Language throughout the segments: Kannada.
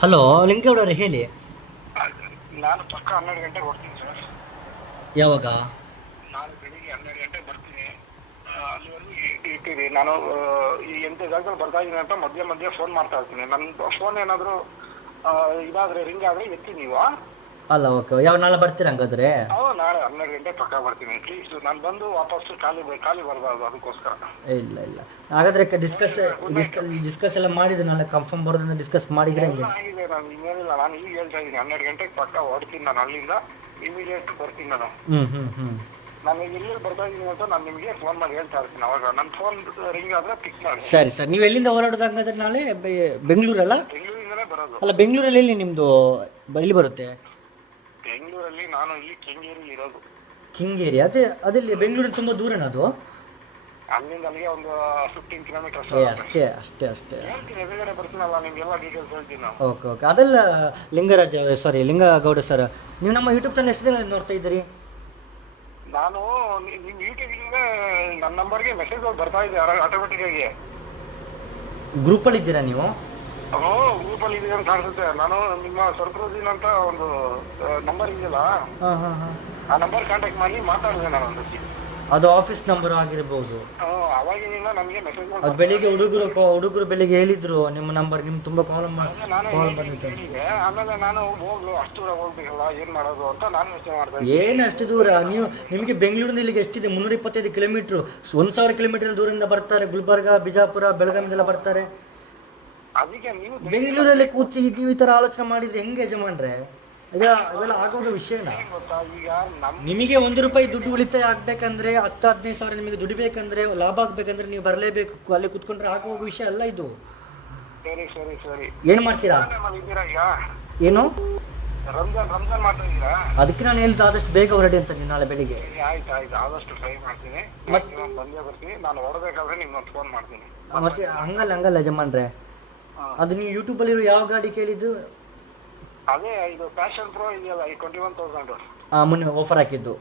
ಹಲೋ ಲಿಂಗೇಗೌಡರೇ ಹೇಳಿ. ನಾನು ಪಕ್ಕ 12 ಗಂಟೆಗೆ ಹೊರಡ್ತೀನಿ ಸರ್. ಯಾವಾಗ? ನಾನು ಬೆಳಿಗ್ಗೆ 12 ಗಂಟೆಗೆ ಬರ್ತೀನಿ. ಅಲ್ಲಿವರೆಗೂ ಇಟ್ಟಿರಿ. ನಾನು ಈ ಎಂಟು ಜಾಗದಲ್ಲಿ ಬರ್ತಾ ಇದ್ದೀನಿ ಅಂತ ಮಧ್ಯೆ ಮಧ್ಯೆ ಫೋನ್ ಮಾಡ್ತಾ ಇರ್ತೀನಿ. ನನ್ನ ಫೋನ್ ಏನಾದರೂ ಇದಾದರೆ ರಿಂಗ್ ಆದರೆ ಎತ್ತಿ ನೀವು. ಅಲ್ಲ ಓಕೆ, ಯಾವ ನಾಳೆ ಬರ್ತೀರಾ ಹಂಗಾದ್ರೆ? ನಾಳೆ 12 ಗಂಟೆ ಪಕ್ಕ ಬರ್ತೀನಿ. ಪ್ಲೀಸ್ ನಾನು ಬಂದು ವಾಪಸ್ಸು ಖಾಲಿ ಬರಬಾರ್ದು, ಅದಕ್ಕೋಸ್ಕರ. ಇಲ್ಲ ಇಲ್ಲ, ಹಾಗಾದ್ರೆ ಡಿಸ್ಕಸ್ ಎಲ್ಲ ಮಾಡಿದ್ರೆ ನಾಳೆ ಕನ್ಫರ್ಮ್ ಬರೋದ್ರಿಂದ ಡಿಸ್ಕಸ್ ಮಾಡಿದ್ರೆ ಹೆಂಗೆ? ಆಗಿದೆ, ನಾನು ಇನ್ನೇನಿಲ್ಲ. ನಾನು ಈಗ ಹೇಳ್ತಾ ಇದ್ದೀನಿ 12 ಗಂಟೆಗೆ ಪಕ್ಕ ಹೊರಡ್ತೀನಿ. ನಾನು ಅಲ್ಲಿಂದ ಇಮಿಡಿಯೇಟ್ ಬರ್ತೀನಿ. ನಾನು ಎಲ್ಲಿ ಬರ್ತಾ ಇದ್ದೀನಿ ಅಂತ ನಾನು ನಿಮಗೆ ಫೋನ್ ಮಾಡಿ ಹೇಳ್ತಾ ಇರ್ತೀನಿ. ಅವಾಗ ನನ್ನ ಫೋನ್ ರಿಂಗ್ ಆದರೆ ಪಿಕ್ ಮಾಡಿ. ಸರಿ ಸರ್, ನೀವು ಎಲ್ಲಿಂದ ಹೊರಡೋದು ಹಂಗಾದ್ರೆ ನಾಳೆ? ಬೆಂಗಳೂರಲ್ಲ? ಬೆಂಗಳೂರಿಂದಲೇ ಬರೋದು. ಅಲ್ಲ, ಬೆಂಗಳೂರಲ್ಲಿ ಎಲ್ಲಿ ನಿಮ್ಮದು ಎಲ್ಲಿ ಬರುತ್ತೆ? ಬೆಂಗಳೂರಲ್ಲಿ ನಾನು ಇಲ್ಲಿ ಕೆಂಗೇರಿ ಇರೋದು. ಕಿಂಗೇರಿ? ಅದಲ್ಲಿ ಬೆಂಗಳೂರಿಂದ ತುಂಬ ದೂರನ ಅದು? ಅಲ್ಲಿಂದ ಅಲ್ಲಿಗೆ ಒಂದು 15 ಕಿಲೋಮೀಟರ್ಸ್. ಅಷ್ಟೇ ಅಷ್ಟೇ ಅಷ್ಟೇ. ಹೇಳ್ತೀನಿ, ಎದುರುಗಡೆ ಬರ್ತೀನಲ್ಲ, ನಿಮ್ಗೆಲ್ಲ ಡೀಟೇಲ್ಸ್ ಹೇಳ್ತೀನಿ ನಾವು. ಓಕೆ ಓಕೆ, ಅದೆಲ್ಲ ಲಿಂಗಗೌಡ ಸರ್, ನೀವು ನಮ್ಮ ಯೂಟ್ಯೂಬ್ ಚಾನಲ್ ಎಷ್ಟು ದಿನ ನೋಡ್ತಾ ಇದ್ದೀರಿ? ನಾನು ನಿಮ್ಮ ಯೂಟ್ಯೂಬಿಂದ ನನ್ನ ನಂಬರ್ಗೆ ಮೆಸೇಜ್ಗಳು ಬರ್ತಾ ಇದೆ ಆಟೋಮೆಟಿಕ್ ಆಗಿ. ಗ್ರೂಪಲ್ಲಿ ಇದ್ದೀರಾ ನೀವು? ಗ್ರೂಪಲ್ಲಿ ಇದೀನಿ ಅಂತ ಕಾಣಿಸುತ್ತೆ. ನಾನು ನಿಮ್ಮ ಸರ್ಪ್ರೋಜಿನ್ ಅಂತ ಒಂದು ನಂಬರ್ ಇದೆಯಲ್ಲ, ಆ ನಂಬರ್ ಕಾಂಟ್ಯಾಕ್ಟ್ ಮಾಡಿ ಮಾತಾಡಿದೆ ನಾನು ಒಂದು. ಅದು ಆಫೀಸ್ ನಂಬರ್ ಆಗಿರ್ಬೋದು. ಅವಾಗಿನಿಂದ ನನಗೆ ಮೆಸೇಜ್ ಅದು ಬೆಳಿಗ್ಗೆ ಹುಡುಗರು ಬೆಳಿಗ್ಗೆ ಹೇಳಿದ್ರು ನಿಮ್ಮ ನಂಬರ್, ನಿಮ್ಗೆ ತುಂಬ ಕಾಲ್ ಬಂದಿತ್ತು. ಆಮೇಲೆ ನಾನು ಹೋಗ್ಲು ಅಷ್ಟು ದೂರ ಹೋಗ್ಬೇಕಲ್ಲ, ಏನ್ ಮಾಡೋದು ಅಂತ ನಾನು ಯೋಚನೆ ಮಾಡ್ತಾ ಇದ್ದೆ. ಏನು ಅಷ್ಟು ದೂರ? ನಿಮಗೆ ಬೆಂಗಳೂರಿನ ಇಲ್ಲಿಗೆ ಎಷ್ಟಿದೆ? 325 ಕಿಲೋಮೀಟ್ರು. 1000 ಕಿಲೋಮೀಟರ್ ದೂರದಿಂದ ಬರ್ತಾರೆ. ಗುಲ್ಬರ್ಗ, ಬಿಜಾಪುರ, ಬೆಳಗಾವಿಂದೆಲ್ಲ ಬರ್ತಾರೆ. ಅದಕ್ಕೆ ನೀವು ಬೆಂಗಳೂರಲ್ಲಿ ಕೂತಿ ಈ ಥರ ಆಲೋಚನೆ ಮಾಡಿದ್ರೆ ಹೆಂಗೆ ಯಜಮಾನ್ರೆ? ಅವೆಲ್ಲ ಆಗೋಗ ವಿಷಯನ? ಈಗ ನಿಮಗೆ ₹1 ದುಡ್ಡು ಉಳಿತಾಯ ಆಗ್ಬೇಕಂದ್ರೆ 10-15 ಸಾವಿರ ನಿಮಗೆ ದುಡಿಬೇಕಂದ್ರೆ, ಲಾಭ ಆಗ್ಬೇಕಂದ್ರೆ ನೀವು ಬರಲೇಬೇಕು. ಅಲ್ಲಿ ಕುತ್ಕೊಂಡ್ರೆ ಆಗೋಗ ವಿಷಯ ಅಲ್ಲ ಇದು. ಸರಿ ಸರಿ ಸರಿ, ಏನು ಮಾಡ್ತೀರಾ? ಈಗ ಏನು ರಂಜಾನ್ ಮಾಡ್ತಾ ಇದ್ದೀರಾ? ಅದಕ್ಕೆ ನಾನು ಹೇಳಿದ್ದು ಆದಷ್ಟು ಬೇಗ ಹೊರಡಿ ಅಂತ. ನೀವು ನಾಳೆ ಬೆಳಿಗ್ಗೆ? ಆಯ್ತು ಆದಷ್ಟು ಟ್ರೈ ಮಾಡ್ತೀನಿ. ಬಂದೇ ಬರ್ತೀನಿ. ನಾನು ಹೊರಬೇಕಾದ್ರೆ ನಿಮ್ಗೊಂದು ಫೋನ್ ಮಾಡ್ತೀನಿ. ಮತ್ತೆ ಹಂಗಲ್ಲ ಯಜಮಾನ್ರೆ, ಅದು ನೀವು ಯೂಟ್ಯೂಬಲ್ಲಿರೋ ಯಾವ ಗಾಡಿ ಕೇಳಿದ್ದು? ಅದೇ ಇದು ಪ್ಯಾಷನ್ ಪ್ರೋ ಇದೆಯಲ್ಲ, 21,000. ಮೊನ್ನೆ ಆಫರ್ ಹಾಕಿದ್ದು.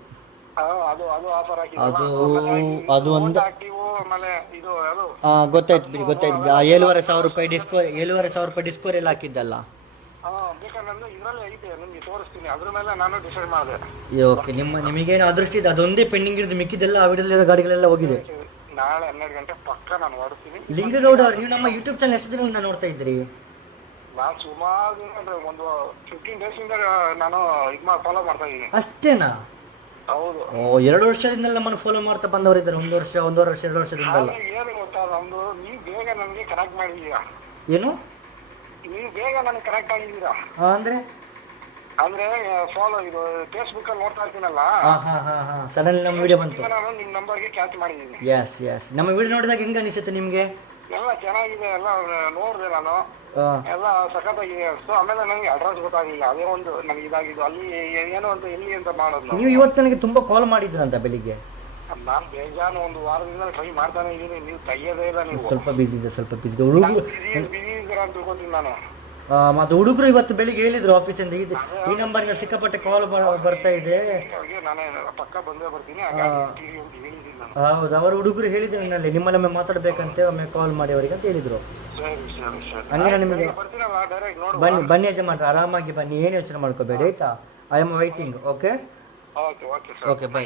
ಅದು ಆಫರ್ ಅದು ಒಂದು ಆಮೇಲೆ ಇದು ಗೊತ್ತಾಯ್ತು ಬಿಡಿ. 7,500 ರೂಪಾಯಿ ಡಿಸ್ಕವರ್ ಎಲ್ಲ ಹಾಕಿದ್ದಲ್ಲ. ಬೇಕಂದ್ರೆ ಇದರಲ್ಲಿ ಐತೆ, ನಿಮ್ಗೆ ತೋರಿಸ್ತೀನಿ. ಅದ್ರ ಮೇಲೆ ನಾನು ಡಿಸೈಡ್ ಮಾಡಿದೆ. ಓಕೆ, ನಿಮಗೇನು ಅದೃಷ್ಟ ಇದೆ, ಅದೊಂದೇ ಪೆಂಡಿಂಗ್ ಇರೋದು. ಮಿಕ್ಕಿದೆಲ್ಲ ಆ ವಿಡಿಯೋದಲ್ಲಿರೋ ಗಾಡಿಗಳೆಲ್ಲ ಹೋಗಿದೆ. ನಾಳೆ 12 ಗಂಟೆ ಪಕ್ಕ ನಾನು ಹೊರಡ್ತೀನಿ. ಲಿಂಗಗೌಡ ಅವ್ರು, ನೀವು ನಮ್ಮ ಯೂಟ್ಯೂಬ್ ಚಾನಲ್ ಎಷ್ಟು ದಿನದಿಂದ ನೋಡ್ತಾ ಇದ್ದೀರಿ? ನಾನು ಸುಮಾರು ದಿನ, ಒಂದು 15 days ಇಂದ ನಾನು ಫಾಲೋ ಮಾಡ್ತಾ ಇದ್ದೀನಿ. ಅಷ್ಟೇನಾ? ಹೌದು. 2 ವರ್ಷದಿಂದ ನಮ್ಮನ್ನು ಫಾಲೋ ಮಾಡ್ತಾ ಬಂದವರು ಇದ್ದಾರೆ. 1 ವರ್ಷ, 1.5 ವರ್ಷ, 2 ವರ್ಷದಿಂದಲ್ಲ. ಏನು ಗೊತ್ತಾ, ನಮ್ದು ನೀವು ಬೇಗ ನನಗೆ ಕನೆಕ್ಟ್ ಮಾಡಿದ್ದೀರಾ. ಏನು? ನೀವು ಬೇಗ ನನಗೆ ಕನೆಕ್ಟ್ ಆಗಿದ್ದೀರಾ ಅಂದ್ರೆ ಫಾಲೋ ಇದು ಫೇಸ್ಬುಕ್ ಅಲ್ಲಿ ನೋಡ್ತಾ ಇರ್ತೀನಲ್ಲ, ಸಡನ್ಲಿ ನಮ್ಮ ವಿಡಿಯೋ ಬಂತು. ನಾನು ನಿಮ್ಮ ನಂಬರ್ಗೆ ಕ್ಯಾಚ್ ಮಾಡಿದ್ದೀನಿ. ಎಸ್ ನಮ್ಮ ವಿಡಿಯೋ ನೋಡಿದಾಗ ಹೆಂಗ ಅನಿಸುತ್ತೆ ನಿಮಗೆ? ಎಲ್ಲ ಚೆನ್ನಾಗಿದೆ, ಎಲ್ಲ ನೋಡಿದೆ ನಾನು, ಎಲ್ಲ ಸಖತ್ತಾಗಿದೆ ಅನಿಸ್ತು. ಆಮೇಲೆ ನನಗೆ ಅಡ್ರೆಸ್ ಗೊತ್ತಾಗಿಲ್ಲ, ಅದೇ ಒಂದು ನನಗೆ ಇದಾಗಿದ್ದು. ಅಲ್ಲಿ ಏನೋ ಅಂತ ಎಲ್ಲಿ ಅಂತ ಮಾಡೋದು. ನೀವು ಇವತ್ತು ನನಗೆ ತುಂಬಾ ಕಾಲ್ ಮಾಡಿದ್ರಂತ ಬೆಳಿಗ್ಗೆ. ನಾನು ಬೇಜಾನು ಒಂದು ವಾರದಿಂದ ಟ್ರೈ ಮಾಡ್ತಾನೆ ಇದ್ದೀನಿ, ನೀವು ತೆಗಿಯೋದೇ ಇಲ್ಲ. ನೀವು ಸ್ವಲ್ಪ ಬಿಸಿ ಇದೆ ಹುಡುಗರು ಬಿಸಿ ಇದ್ದೀರಾ ಅಂತ ತಿಳ್ಕೊಂತೀನಿ ನಾನು. ಮತ್ತೆ ಹುಡುಗರು ಇವತ್ತು ಬೆಳಿಗ್ಗೆ ಹೇಳಿದ್ರು ಆಫೀಸಿಂದ, ಈ ನಂಬರ್ಗೆ ಸಿಕ್ಕಾಪಟ್ಟೆ ಕಾಲ್ ಬರ್ತಾ ಇದೆ. ನಾನೇ ಪಕ್ಕ ಬಂದೇ ಬರ್ತೀನಿ. ಹೌದು, ಅವರ ಹುಡುಗರು ಹೇಳಿದ್ರು ನನ್ನಲ್ಲಿ, ನಿಮ್ಮಲ್ಲೊಮ್ಮೆ ಮಾತಾಡ್ಬೇಕಂತೆ, ಒಮ್ಮೆ ಕಾಲ್ ಮಾಡಿ ಅವರಿಗೆ ಅಂತ ಹೇಳಿದ್ರು. ಹಂಗೆ ನಾನು ನಿಮಗೆ ಬನ್ನಿ ಯಜಮಾನ್ರೆ, ಆರಾಮಾಗಿ ಬನ್ನಿ, ಏನು ಯೋಚನೆ ಮಾಡ್ಕೋಬೇಡಿ ಆಯ್ತಾ? I am waiting. Okay okay by.